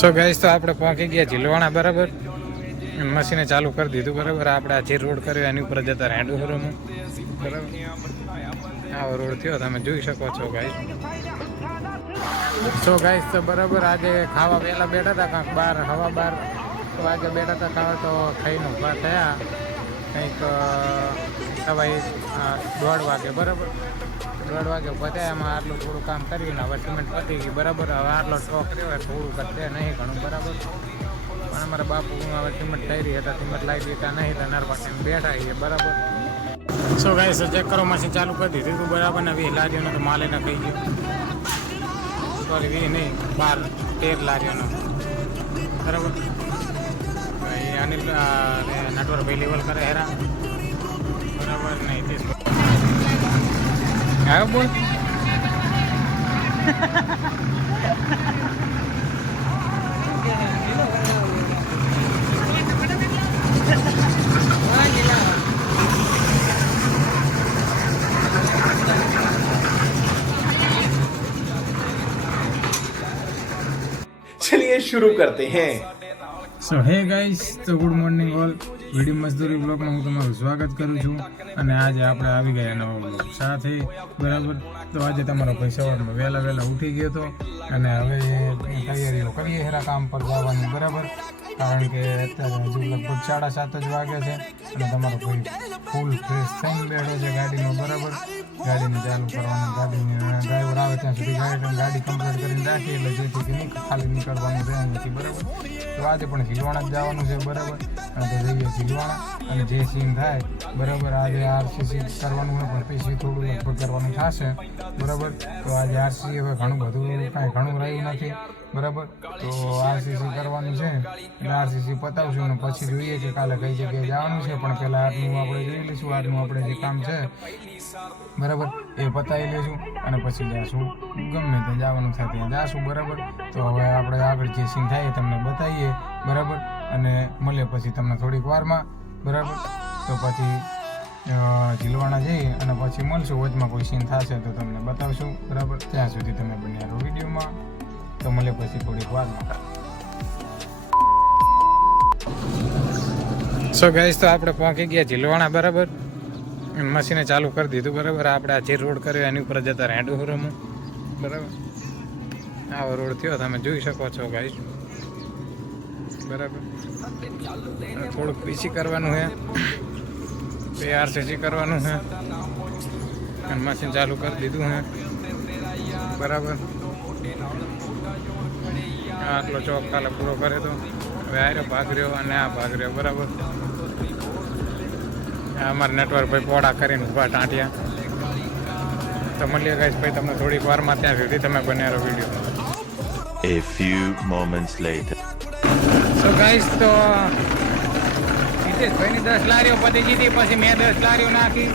So guys તો આપણે પહોંચી ગયા ઝીલવાણા બરાબર મશીને ચાલુ કરી દીધું બરાબર આપણે આ જે રોડ કર્યો એની ઉપર જતા રેન્ડુહરોમાં બરાબર આવો રોડ થયો તમે જોઈ શકો છો ગાઈસ સો ગાઈસ તો બરાબર આજે ખાવા વહેલા બેઠા હતા કાંક 12 વાગે બેઠા હતા ખાવા તો ખાઈને ઊભા થયા કંઈક સવાઈ 1:30 વાગે બરાબર 1:30 વાગે પત્યા એમાં આટલું થોડું કામ કર્યું ને હવે સિમેન્ટ પતી ગઈ બરાબર હવે આટલો સ્ટોક રહ્યો થોડું કરશે નહીં ઘણું બરાબર પણ અમારા બાપુ હવે સિમેન્ટ થઈ રહી હતા સિમેન્ટ લાવી દીધા નહીં તો નરવા બેઠા છીએ બરાબર સો ગાઈસ ચેક કરો મશીન ચાલુ કરી દીધું હતું બરાબર ને 20 લારીઓનો તો માલ એને કહી ગયો સોરી 20 નહીં 12-13 લારીઓનો બરાબર અનિલ નટવરભાઈ લેવલ કરે હેરા બરાબર નહીં આવ્યો બોલ चलिए शुरू करते हैं। સો હે ગાઈસ તો ગુડ મોર્નિંગ ઓલ વિડીયો મજદૂરી બ્લોગમાં હું તમારું સ્વાગત કરું છું અને આજે આપણે આવી ગયા નવા બ્લોગ સાથે બરાબર તો આજે તમારો ભાઈ સવારમાં વહેલા ઉઠી ગયો હતો અને હવે તૈયારીઓ કરીએ હેરા કામ પર જવાની બરાબર કારણ કે અત્યારે હજુ લગભગ 7:30 જ વાગે છે અને તમારો ભાઈ ફૂલ ફ્રેશ થઈને બેઠો છે ગાડીમાં બરાબર ગાડીને ચાલુ કરવાનું ગાડીને ડ્રાઈવર આવે ત્યાં સુધી ગાડી કમ્પ્લીટ કરીને રાખીએ એટલે જેથી કે ખાલી નીકળવાનું રહે નથી બરાબર તો આજે પણ ઝીલવાણા જ જવાનું છે બરાબર તો જઈએ ઝીલવાણા અને જે સીન થાય બરાબર આજે આરસીસી કરવાનું હોય પણ પછી થોડું લગભગ કરવાનું થશે બરાબર તો આજે આરસી હવે ઘણું બધું કાંઈ ઘણું રહ્યું નથી બરાબર તો આરસીસી કરવાનું છે એટલે આરસીસી પતાવશું ને પછી જોઈએ કે કાલે કઈ જગ્યાએ જવાનું છે પણ પહેલાં આજનું આપણે જોઈ લઈશું આજનું આપણે જે કામ છે બરાબર એ પતાવી લઈશું અને પછી જઈશું ગમે તે જવાનું થાય ત્યાં જઈશું બરાબર તો હવે આપણે આગળ જે સીન થાય એ તમને બતાવીએ બરાબર અને મળીએ પછી તમને થોડીક વારમાં બરાબર તો પછી ઝીલવાણા જઈએ અને પછી મળશું વચમાં કોઈ સીન થશે તો તમને બતાવશું બરાબર ત્યાં સુધી તમે બન્યા રહો વિડીયોમાં તો મળીએ પછી થોડીક વારમાં સો ગાઈસ તો આપણે પહોંચી ગયા ઝીલવાણા બરાબર મશીને ચાલુ કરી દીધું બરાબર આપણે આ જે રોડ કર્યો એની ઉપર જતા રેન્ડુહરોમાં બરાબર આવો રોડ થયો તમે જોઈ શકો છો ગાઈસ બરાબર થોડુંક પીસી કરવાનું છે આરસીસી કરવાનું છે અને મશીન ચાલુ કરી દીધું છે બરાબર આટલો ચોક કાલે પૂરો કરે તો હવે આર્યો ભાગ રહ્યો અને આ ભાગ રહ્યો બરાબર અમારા નેટવર્ક ભાઈ પોડા કરીને ઊભા ટાંટિયા તો મળીએ ગાઈસ ભાઈ તમને થોડીક વારમાં ત્યાં સુધી તમે બન્યા રહો video A few moments later. So guys તો હિતેશભાઈની 10 લારીઓ પતી ગઈ હતી પછી મેં 10 લારીઓ નાખી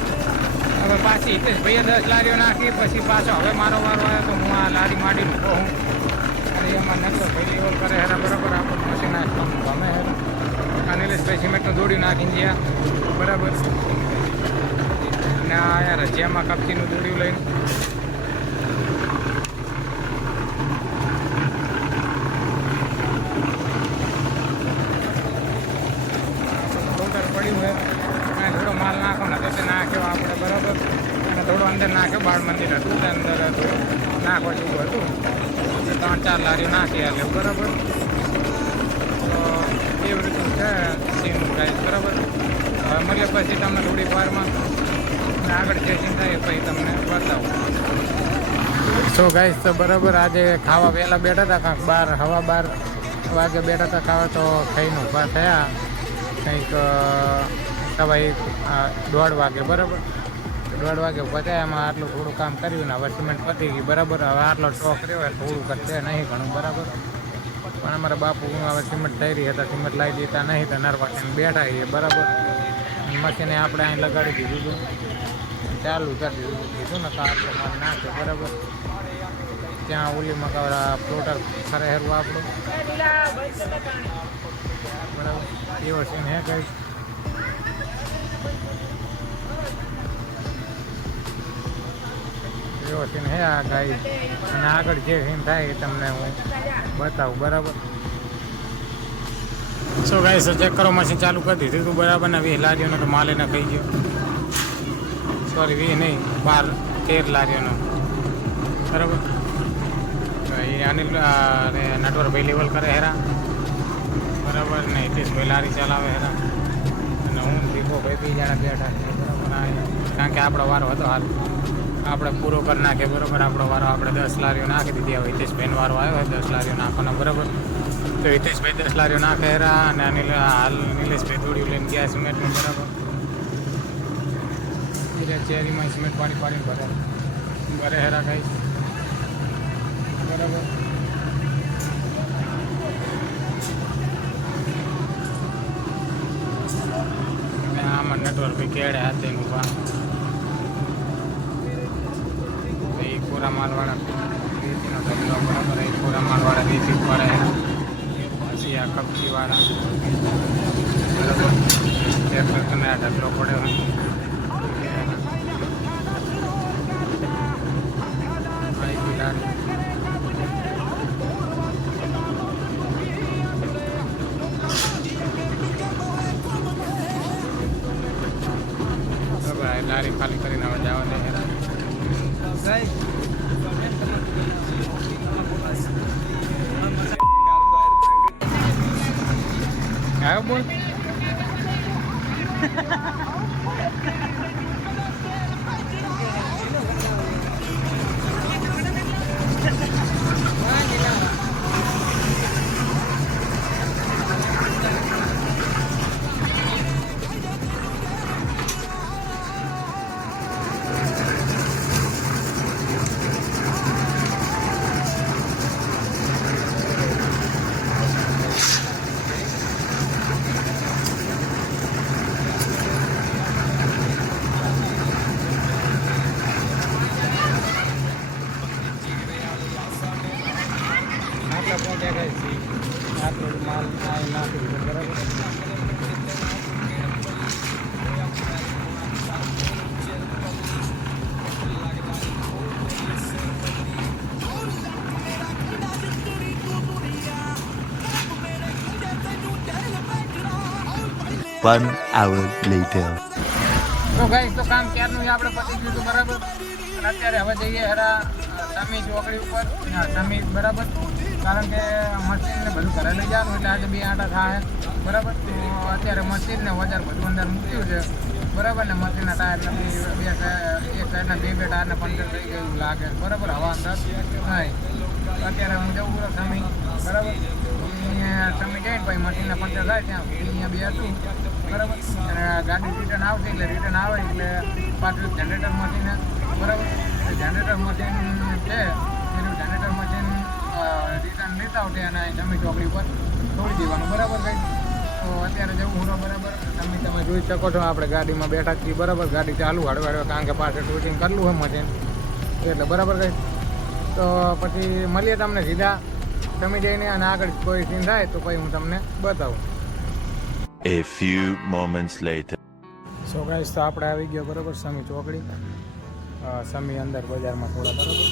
હવે પાછી હિતેશભાઈએ 10 લારીઓ નાખી પછી પાછો હવે મારો વારો આવ્યો તો હું આ લારી માંડી મૂકો હું અને એમાં નેટવર્કભાઈ લેવલ કરે હેરા બરાબર આપણું મશીન નાખવાનું ગમે હેરા નિલેશભાઈ સિમેન્ટનું દોડી નાખીને ગયા બરાબર અને આ યાર જેમાં કપચીનું દોડ્યું લઈને પડ્યું છે અને થોડો માલ નાખો ને તો નાખ્યો આપણે બરાબર અને થોડો અંદર નાખ્યો બાળ મંદિર હતું અંદર નાખવા જેવું હતું 3-4 લારીઓ નાખી એટલે બરાબર તો એવી રીતનું છે સીન ગાઈસ બરાબર હવે મળીએ પછી તમને થોડીક વારમાં અને આગળ જે સીન થાય પછી તમને બતાવું સો ગાઈસ તો બરાબર આજે ખાવા વહેલા બેઠા હતા કાંક 12 વાગે બેઠા હતા ખાવા તો ખાઈને ઊભા થયા કંઈક સવાઈ 1:30 વાગે બરાબર 1:30 વાગે પત્યા એમાં આટલું થોડું કામ કર્યું ને હવે સિમેન્ટ પતી ગઈ બરાબર હવે આટલો સ્ટોક રહ્યો થોડું કરશે નહીં ઘણું બરાબર પણ અમારા બાપુ હવે સિમેન્ટ થઈ રહી હતા સિમેન્ટ લાવી દીધા નહીં તો નરવા બેઠા છીએ બરાબર મશીને આપણે અહીં લગાડી દીધું હતું ચાલુ કરી દીધું ને તો આપણે માલ નાખે બરાબર ત્યાં ઓલીમાં કવડા ફ્લોટર ખરે હેરવું આપણું બરાબર એવો સીન હે કઈ એવો સીન હે આ ગાઈ અને આગળ જે સીન થાય એ તમને હું બતાવું બરાબર સો ગાઈસ ચેક કરો, મશીન ચાલુ કરી દીધું હતું બરાબર ને 20 લારીઓનો તો માલ એને ખાઈ ગયો. સોરી 20 નહીં, 12-13 લારીઓનો બરાબર. એ અનિલ અને નટવરભાઈ લેવલ કરે હેરા બરાબર ને, હિતેશભાઈ લારી ચલાવે હેરા, અને હું દીપોભાઈ 2 જણા બેઠા છે બરાબર. કારણ કે આપણો વારો હતો, હાલ આપણે પૂરો કરી નાખીએ બરાબર. આપણો વારો આપણે 10 લારીઓ નાખી દીધી. હવે હિતેશભાઈનો વારો આવ્યો હોય 10 લારીઓ નાખવાનો બરાબર. તો હિતેશભાઈ 10 લારીઓ નાખે હેરા, અને અનિલ હાલ નિલેશભાઈ થોડી લઈને ગયા સિમેન્ટનું બરાબર. ચેરીમાં સિમેન્ટ પાણી ભરે હેરા ખાઈ બરાબર. આમાં નટવરભાઈ કેળે હાથે એનું કામ એ પૂરા માલવાળા રેતીનો ઢગલો બરાબર. એ પૂરા માલવાળા રેતી પડે, પછી આ કપચીવાળા બરાબર. ટ્રેક્ટર તને આ ઢગલો પડે લારી ખાલી કરીને હવે જવા દે હેરા. આવ્યો બોલ. આટલો માલ નાખી દીધો બરાબર. One hour later. તો ગાઈસ તો કામ ક્યારનું આપણે પતી ગયું હતું બરાબર. અને અત્યારે હવે જઈએ હેરા સમી ચોકડી ઉપર, સમી બરાબર. કારણ કે મશીનને બધું ઘરે લઈ જવાનું એટલે આજે 2 આંટા થાય બરાબર. તો અત્યારે મશીનને વજાર બધું અંદર મૂક્યું છે બરાબર. ને મશીનના ટાયર નથી, એક સાઈડના 2 ટાયરને પંચર થઈ ગયું લાગે બરાબર. હવા અંદર નહીં. અત્યારે હું જવું પૂરો સમી બરાબર. અહીંયા સમી જઈને પછી મશીનના પંચર થાય ત્યાં અહીંયા બેસું બરાબર. અને ગાડી રિટર્ન આવશે એટલે રિટર્ન આવે એટલે પાછું જનરેટર મશીન બરાબર. જનરેટર મશીન છે એનું જનરેટર મશીન રિટર્ન લેતા આવશે અને જમી ચોકડી પર છોડી દેવાનું બરાબર. કંઈ તો અત્યારે જવું હું બરાબર. તમે જોઈ શકો છો આપણે ગાડીમાં બેઠા છીએ બરાબર. ગાડી ચાલુ હળવે કારણ કે પાછળ શૂટિંગ કરવું હોય મશીન એટલે બરાબર. કંઈ તો પછી મળીએ તમને સીધા તમે જઈને, અને આગળ કોઈ સીન થાય તો પછી હું તમને બતાવું. A few moments later. So guys તો આપણે આવી ગયો બરાબર સમી ચોકડી. સમી અંદર બજારમાં થોડા બરાબર.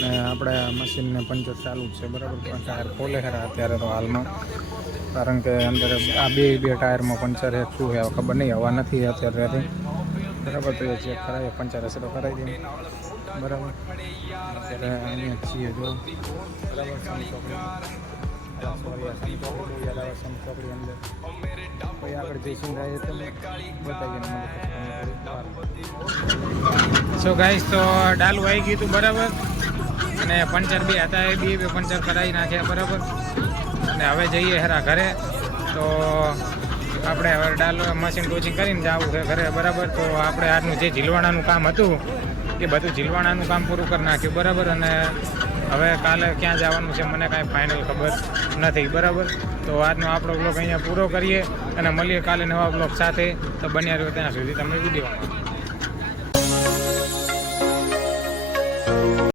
ને આપણે મશીનને પંચર ચાલુ જ છે બરાબર. પણ ટાયર ખોલે ખરા અત્યારે તો હાલમાં, કારણ કે અંદર આ બે ટાયરમાં પંચર છે. શું છે ખબર નહીં, હવા નથી અત્યારે બરાબર. તો એ ચેક કરાવીએ, પંચર હશે તો કરાવી દઈએ બરાબર. અત્યારે અહીંયા છીએ જો બરાબર. સમી ચોકડી ચોકડી અંદર પછી આગળ જઈશું તમને બતાવીએ. સો ગાઈસ તો ડાલું આવી ગયું હતું બરાબર. અને પંચર 2 હતા, એ બે પંચર કરાવી નાખ્યા બરાબર. અને હવે જઈએ હેરા ઘરે. તો આપણે હવે ડાલ મશીન કોચિંગ કરીને જવું છે ઘરે બરાબર. તો આપણે આજનું જે ઝીલવાણાનું કામ હતું એ બધું ઝીલવાણાનું કામ પૂરું કરી નાખ્યું બરાબર. અને હવે કાલે ક્યાં જવાનું છે મને કાંઈ ફાઇનલ ખબર નથી બરાબર. તો આજનો આપણો બ્લોગ અહીંયા પૂરો કરીએ અને મળીએ કાલે નવા બ્લોગ સાથે. તો બન્યા રહ્યો ત્યાં સુધી તમે વિડીયોમાં.